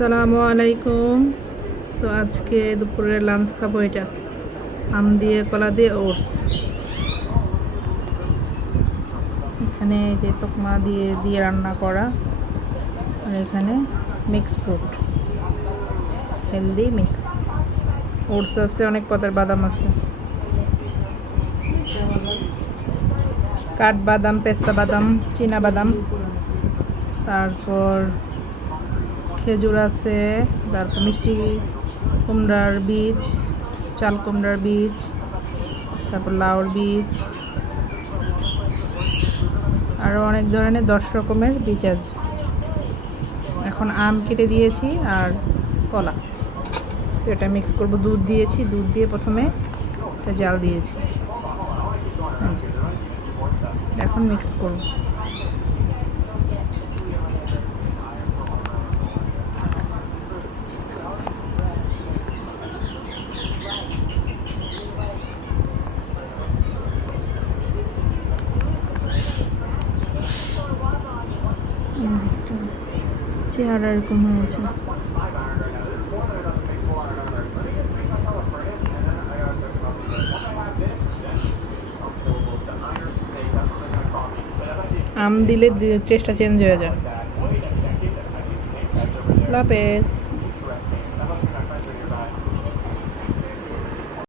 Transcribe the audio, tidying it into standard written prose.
আসসালামু আলাইকুম। তো আজকে দুপুরের লাঞ্চ খাবো এটা আম দিয়ে কলা দিয়ে ওটস। এখানে যে তোকমা দিয়ে দিয়ে রান্না করা, আর এখানে mix fruit, healthy mix oats আছে, অনেক পদের বাদাম আছে, কাঠবাদাম, পেস্তা বাদাম, চীনা বাদাম, তারপর খেজুর আছে, তারপর মিষ্টি কুমড়ার বীজ, চাল কুমড়ার বীজ, তারপর লাউর বীজ, আরও অনেক ধরনের 10 রকমের বীজ আছে। এখন আম কেটে দিয়েছি আর কলা, তো এটা মিক্স করব। দুধ দিয়েছি, দুধ দিয়ে প্রথমে জাল দিয়েছি, এখন মিক্স করব। চেহারা এরকম হয়েছে। আম দিলে টেস্টটা চেঞ্জ হয়ে যায়। আল্লাহ হাফেজ।